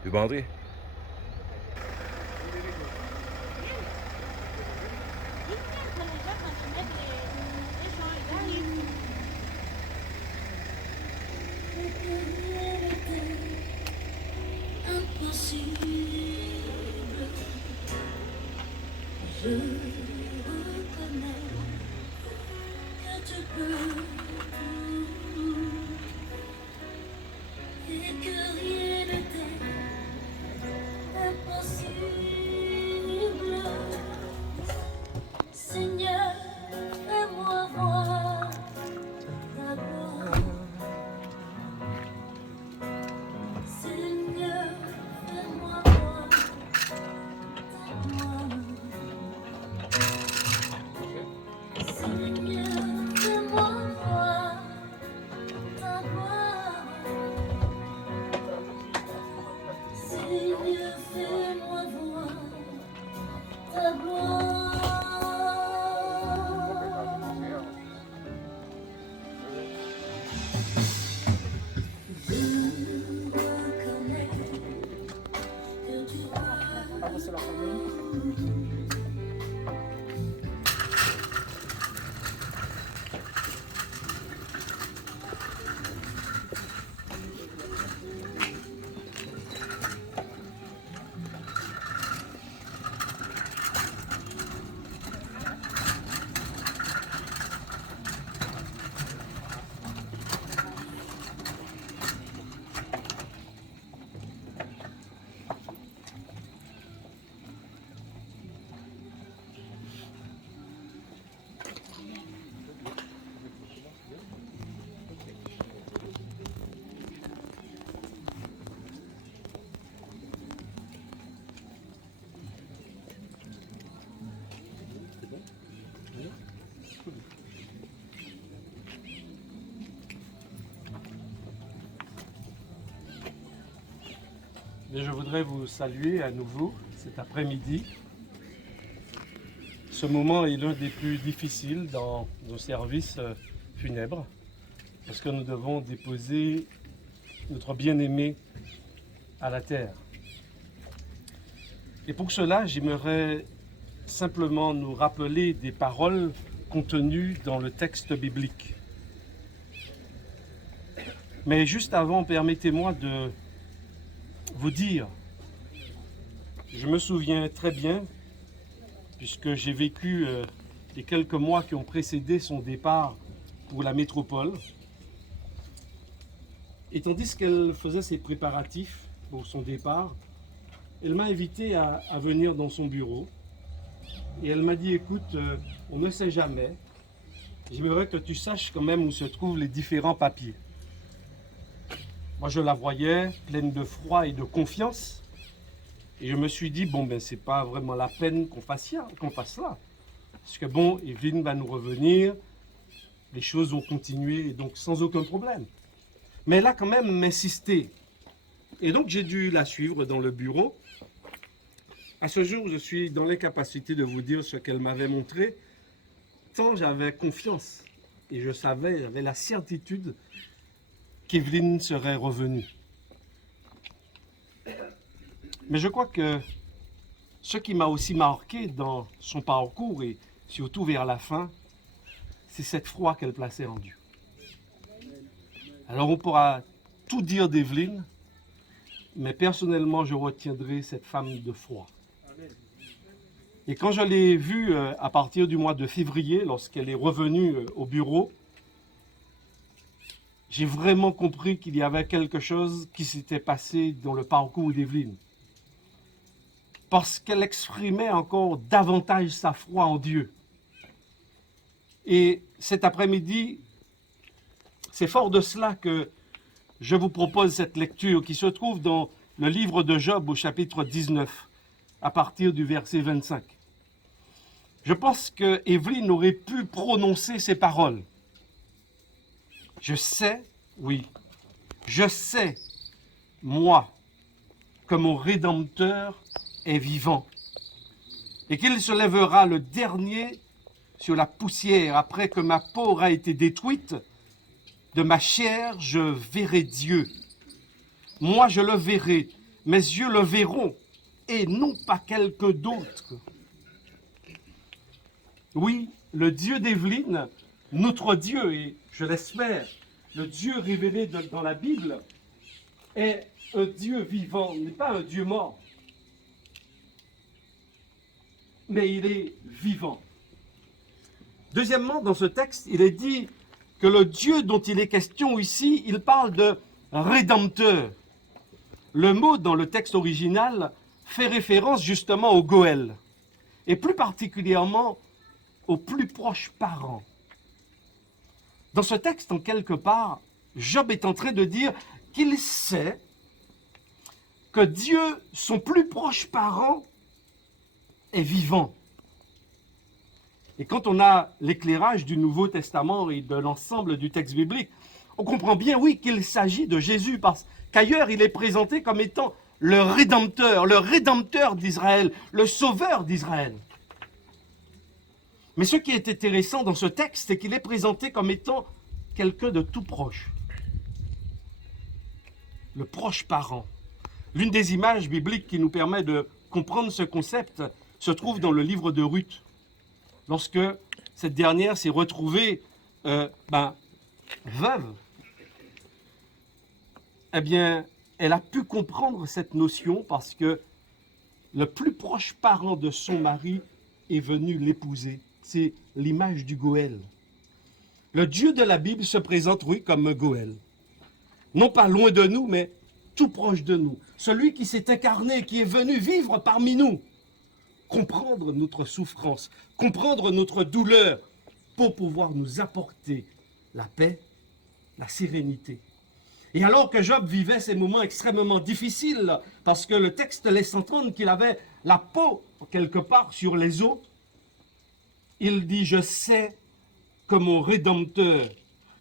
Tu veux rentrer? Je reconnais que tu peux tout et que rien n'était impossible. Seigneur, fais-moi voir ta gloire. Seigneur, fais-moi voir ta gloire. Seigneur, fais-moi voir ta gloire. Seigneur, fais-moi voir ta gloire. Je reconnais que tu Mais je voudrais vous saluer à nouveau cet après-midi. Ce moment est l'un des plus difficiles dans nos services funèbres parce que nous devons déposer notre bien-aimé à la terre. Et pour cela, j'aimerais simplement nous rappeler des paroles contenues dans le texte biblique. Mais juste avant, permettez-moi de vous dire, je me souviens très bien, puisque j'ai vécu les quelques mois qui ont précédé son départ pour la métropole, et tandis qu'elle faisait ses préparatifs pour son départ, elle m'a invité à venir dans son bureau, et elle m'a dit, écoute, on ne sait jamais, j'aimerais que tu saches quand même où se trouvent les différents papiers. Moi, je la voyais pleine de froid et de confiance. Et je me suis dit, bon, ben, c'est pas vraiment la peine qu'on fasse là. Parce que bon, Evelyne va nous revenir, les choses vont continuer, donc sans aucun problème. Mais elle a quand même insisté. Et donc, j'ai dû la suivre dans le bureau. À ce jour, je suis dans l'incapacité de vous dire ce qu'elle m'avait montré, tant j'avais confiance. Et je savais, j'avais la certitude qu'Evelyne serait revenue. Mais je crois que ce qui m'a aussi marqué dans son parcours et surtout vers la fin, c'est cette foi qu'elle plaçait en Dieu. Alors on pourra tout dire d'Evelyne, mais personnellement je retiendrai cette femme de foi. Et quand je l'ai vue à partir du mois de février, lorsqu'elle est revenue au bureau, j'ai vraiment compris qu'il y avait quelque chose qui s'était passé dans le parcours d'Evelyne. Parce qu'elle exprimait encore davantage sa foi en Dieu. Et cet après-midi, c'est fort de cela que je vous propose cette lecture qui se trouve dans le livre de Job au chapitre 19, à partir du verset 25. Je pense que Evelyne aurait pu prononcer ces paroles. Je sais, oui, je sais, moi, que mon Rédempteur est vivant et qu'il se lèvera le dernier sur la poussière après que ma peau aura été détruite. De ma chair, je verrai Dieu. Moi, je le verrai, mes yeux le verront, et non pas quelqu'un d'autre. Oui, le Dieu d'Evelyne, notre Dieu, et je l'espère, le Dieu révélé dans la Bible, est un Dieu vivant, n'est pas un Dieu mort, mais il est vivant. Deuxièmement, dans ce texte, il est dit que le Dieu dont il est question ici, il parle de Rédempteur. Le mot dans le texte original fait référence justement au Goël, et plus particulièrement aux plus proches parents. Dans ce texte, en quelque part, Job est en train de dire qu'il sait que Dieu, son plus proche parent, est vivant. Et quand on a l'éclairage du Nouveau Testament et de l'ensemble du texte biblique, on comprend bien, oui, qu'il s'agit de Jésus, parce qu'ailleurs, il est présenté comme étant le Rédempteur d'Israël, le Sauveur d'Israël. Mais ce qui est intéressant dans ce texte, c'est qu'il est présenté comme étant quelqu'un de tout proche. Le proche parent. L'une des images bibliques qui nous permet de comprendre ce concept se trouve dans le livre de Ruth. Lorsque cette dernière s'est retrouvée veuve, eh bien, elle a pu comprendre cette notion parce que le plus proche parent de son mari est venu l'épouser. C'est l'image du Goël. Le Dieu de la Bible se présente, oui, comme un Goël. Non pas loin de nous, mais tout proche de nous. Celui qui s'est incarné, qui est venu vivre parmi nous. Comprendre notre souffrance, comprendre notre douleur pour pouvoir nous apporter la paix, la sérénité. Et alors que Job vivait ces moments extrêmement difficiles, parce que le texte laisse entendre qu'il avait la peau quelque part sur les os, il dit « Je sais que mon Rédempteur,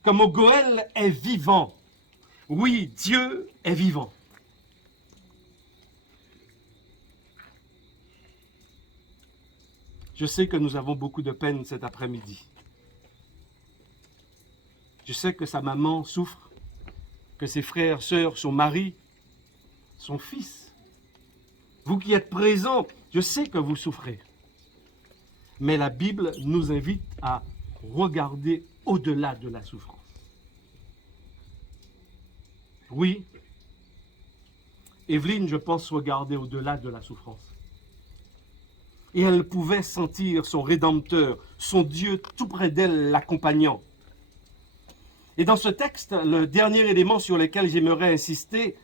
que mon Goël est vivant. Oui, Dieu est vivant. » Je sais que nous avons beaucoup de peine cet après-midi. Je sais que sa maman souffre, que ses frères, sœurs, son mari, son fils. Vous qui êtes présents, je sais que vous souffrez. Mais la Bible nous invite à regarder au-delà de la souffrance. Oui, Evelyne, je pense, regardait au-delà de la souffrance. Et elle pouvait sentir son Rédempteur, son Dieu tout près d'elle l'accompagnant. Et dans ce texte, le dernier élément sur lequel j'aimerais insister,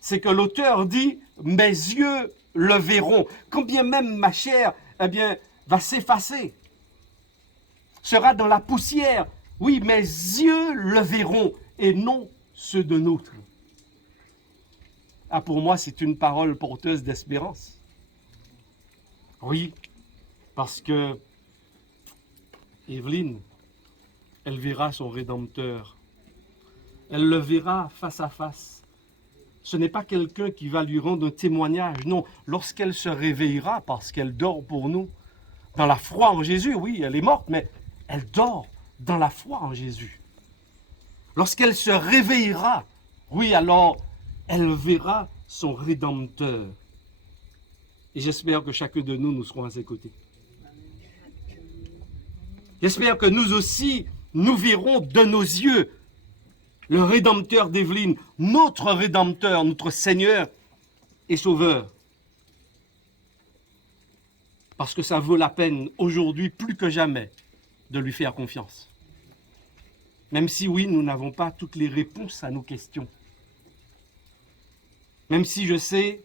c'est que l'auteur dit « Mes yeux le verront », quand bien même ma chair va s'effacer, sera dans la poussière. Oui, mes yeux le verront et non ceux de nôtres. Ah, pour moi, c'est une parole porteuse d'espérance. Oui, parce que Evelyne, elle verra son Rédempteur. Elle le verra face à face. Ce n'est pas quelqu'un qui va lui rendre un témoignage. Non, lorsqu'elle se réveillera, parce qu'elle dort pour nous, dans la foi en Jésus, oui, elle est morte, mais elle dort dans la foi en Jésus. Lorsqu'elle se réveillera, oui, alors elle verra son Rédempteur. Et j'espère que chacun de nous serons à ses côtés. J'espère que nous aussi, nous verrons de nos yeux le Rédempteur d'Evelyne, notre Rédempteur, notre Seigneur et Sauveur. Parce que ça vaut la peine aujourd'hui plus que jamais de lui faire confiance. Même si oui, nous n'avons pas toutes les réponses à nos questions. Même si je sais,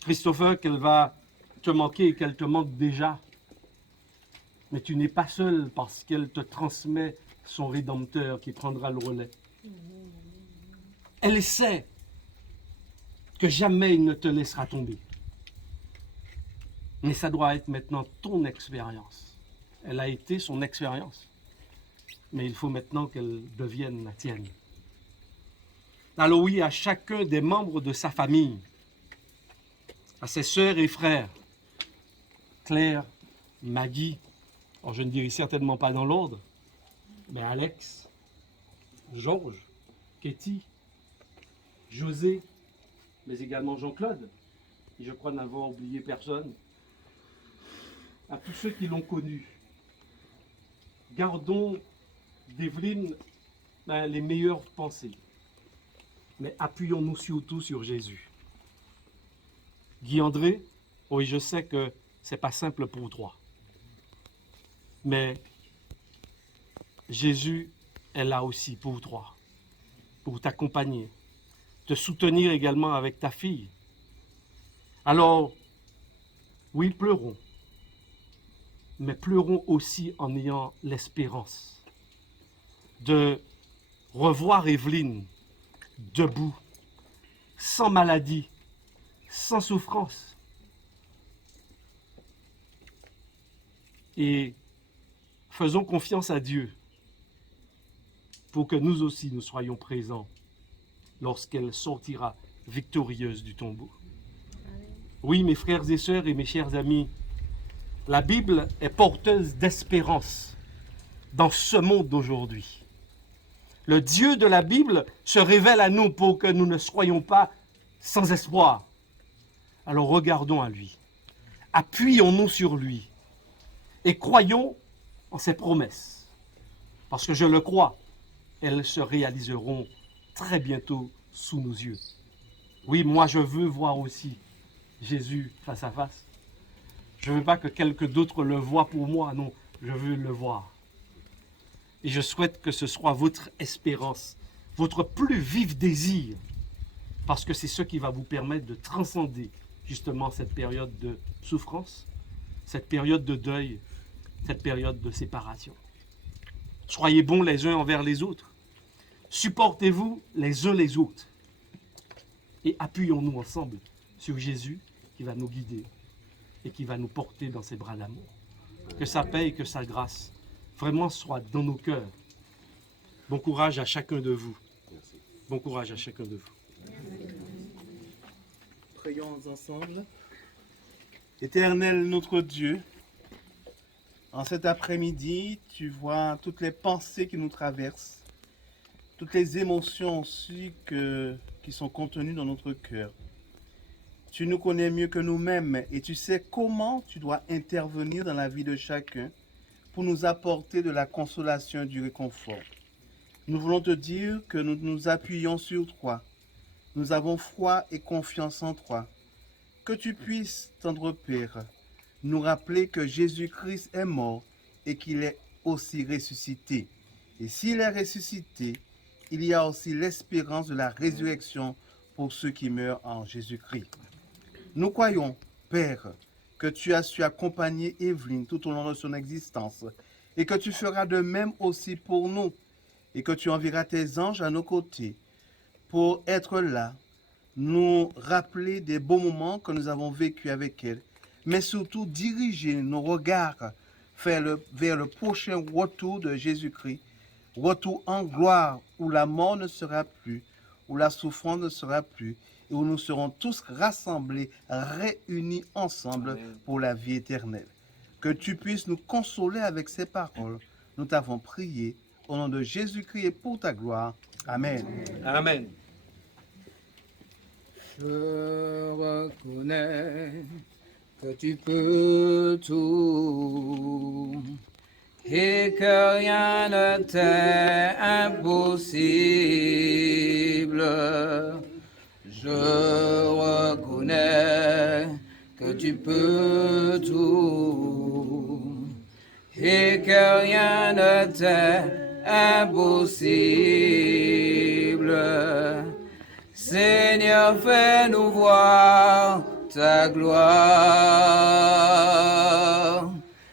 Christopher, qu'elle va te manquer et qu'elle te manque déjà. Mais tu n'es pas seul parce qu'elle te transmet son Rédempteur qui prendra le relais. Elle sait que jamais il ne te laissera tomber. Mais ça doit être maintenant ton expérience. Elle a été son expérience. Mais il faut maintenant qu'elle devienne la tienne. Alors oui, à chacun des membres de sa famille, à ses sœurs et frères, Claire, Maggie, alors je ne dirai certainement pas dans l'ordre, mais Alex, Georges, Katie, José, mais également Jean-Claude, et je crois n'avoir oublié personne, à tous ceux qui l'ont connu. Gardons d'Evelyne les meilleures pensées, mais appuyons-nous surtout sur Jésus. Guy-André, oui, je sais que c'est pas simple pour toi, mais Jésus est là aussi pour toi, pour t'accompagner, te soutenir également avec ta fille. Alors, oui, pleurons, mais pleurons aussi en ayant l'espérance de revoir Evelyne debout, sans maladie, sans souffrance. Et faisons confiance à Dieu pour que nous aussi nous soyons présents lorsqu'elle sortira victorieuse du tombeau. Oui, mes frères et sœurs et mes chers amis, la Bible est porteuse d'espérance dans ce monde d'aujourd'hui. Le Dieu de la Bible se révèle à nous pour que nous ne soyons pas sans espoir. Alors regardons à lui, appuyons-nous sur lui et croyons en ses promesses. Parce que je le crois, elles se réaliseront très bientôt sous nos yeux. Oui, moi je veux voir aussi Jésus face à face. Je ne veux pas que quelqu'un d'autre le voie pour moi, non, je veux le voir. Et je souhaite que ce soit votre espérance, votre plus vif désir, parce que c'est ce qui va vous permettre de transcender justement cette période de souffrance, cette période de deuil, cette période de séparation. Soyez bons les uns envers les autres. Supportez-vous les uns les autres. Et appuyons-nous ensemble sur Jésus qui va nous guider et qui va nous porter dans ses bras d'amour. Que sa paix et que sa grâce vraiment soient dans nos cœurs. Bon courage à chacun de vous. Bon courage à chacun de vous. Prions ensemble. Éternel notre Dieu, en cet après-midi, tu vois toutes les pensées qui nous traversent, toutes les émotions aussi qui sont contenues dans notre cœur. Tu nous connais mieux que nous-mêmes et tu sais comment tu dois intervenir dans la vie de chacun pour nous apporter de la consolation et du réconfort. Nous voulons te dire que nous nous appuyons sur toi. Nous avons foi et confiance en toi. Que tu puisses, tendre Père, nous rappeler que Jésus-Christ est mort et qu'il est aussi ressuscité. Et s'il est ressuscité, il y a aussi l'espérance de la résurrection pour ceux qui meurent en Jésus-Christ. Nous croyons, Père, que tu as su accompagner Evelyne tout au long de son existence et que tu feras de même aussi pour nous et que tu enverras tes anges à nos côtés pour être là, nous rappeler des beaux moments que nous avons vécus avec elle, mais surtout diriger nos regards vers le prochain retour de Jésus-Christ, retour en gloire où la mort ne sera plus, où la souffrance ne sera plus, et où nous serons tous rassemblés, réunis ensemble Amen. pour la vie éternelle. Que tu puisses nous consoler avec ces paroles. Nous t'avons prié au nom de Jésus-Christ et pour ta gloire. Amen. Amen. Je reconnais que tu peux tout et que rien ne t'est impossible. Je reconnais que tu peux tout et que rien ne t'est impossible. Seigneur, fais-nous voir ta gloire.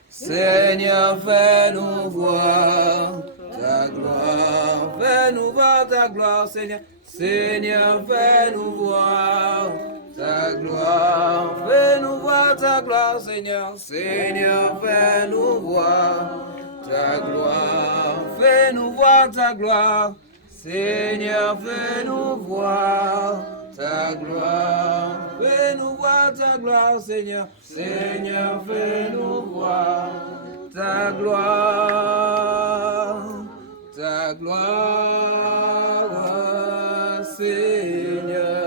Seigneur, Seigneur, fais-nous voir ta gloire. Fais-nous voir ta gloire, Seigneur. Seigneur, fais-nous voir ta gloire. Fais-nous voir ta gloire, Seigneur. Seigneur, fais-nous voir ta gloire. Fais-nous voir ta gloire. Seigneur, fais-nous voir ta gloire. Fais-nous voir ta gloire, Seigneur. Seigneur, fais-nous voir ta gloire. Ta gloire, Seigneur.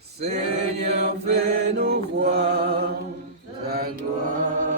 Seigneur, fais-nous voir ta gloire.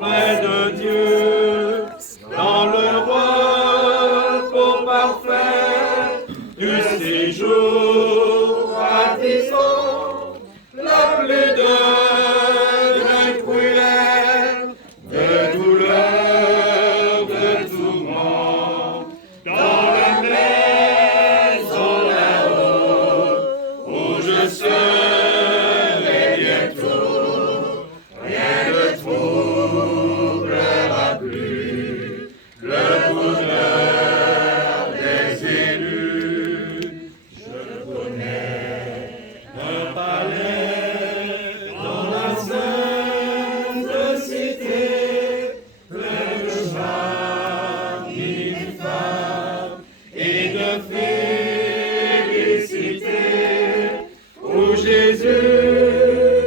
Près de Dieu, dans le repos parfait du séjour ravissant, la plus de cruelle, de douleur, de tourment, dans la maison là-haut, où je serai bientôt, rien ne troublera plus le bonheur des élus. Je connais un palais dans la sainte cité, plein de charme ineffable et de félicité, où Jésus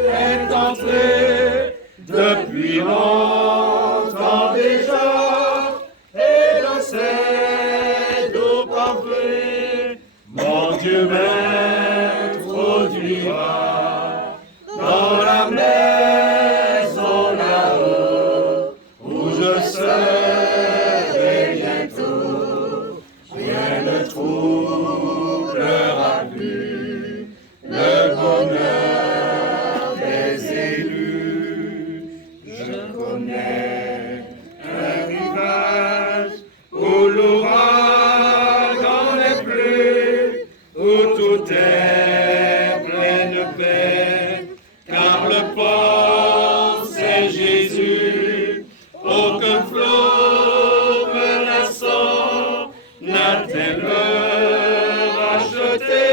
est entré depuis longtemps déjà, et dans ses doux parfums, mon Dieu m'introduira dans la maison là-haut, où je serai bientôt. Rien ne troublera plus le bonheur des élus. Je connais un rivage où l'ouragan n'est plus, où tout est plein de paix, car le port c'est Jésus. Aucun flot menaçant n'atteint le racheté,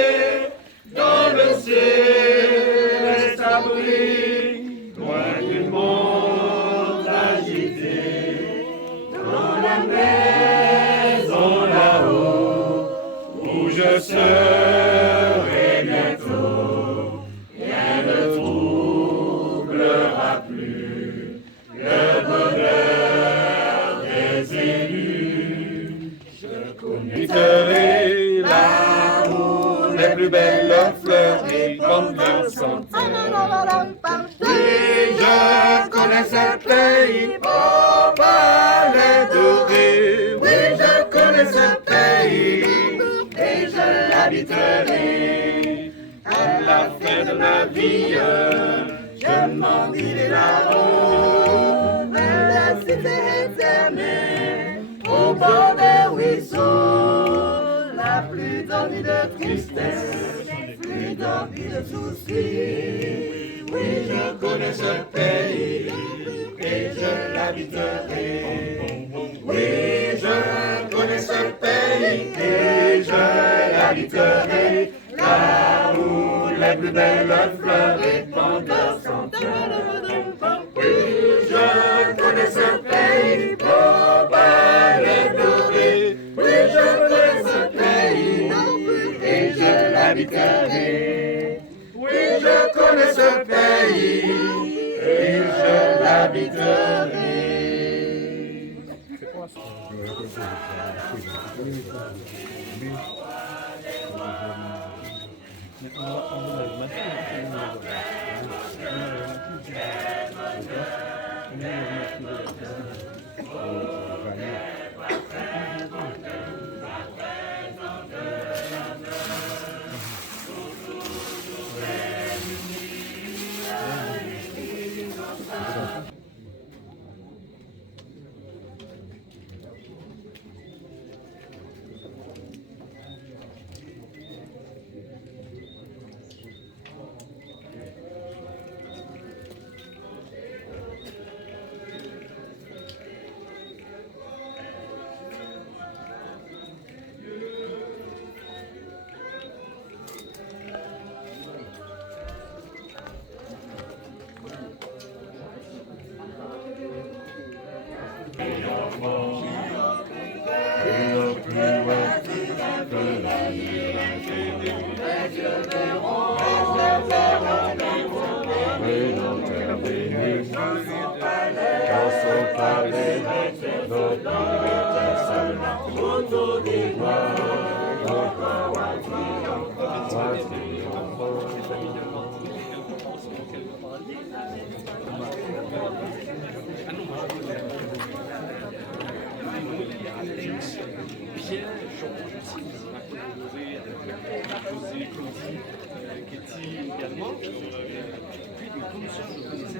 dans le ciel abri, loin du monde agité, dans la maison là-haut, où je serai bientôt, rien ne troublera plus le bonheur des élus. Je connaîtrai là où les plus belles fleurs répandent leur santé. Oui, je connais ce pays, beau palais doré. Oui, je connais ce pays, et je l'habiterai. À la fin de ma vie, je m'en irai là-haut, vers la cité éternelle, au bord des ruisseaux, la plus dormie de tristesse, plus dormie de soucis. Oui, je connais ce pays, et je l'habiterai. Oui, je connais ce pays, et je l'habiterai, là où les plus belles fleurs répandent leur sentiment. Oui, je connais ce pays, beau palais doré. Oui, je connais ce pays, et je l'habiterai. Oui, je je connais ce pays et je l'habiterai. Pierre, José, Claudie, Katie également. Puis, comme ça, je connaissais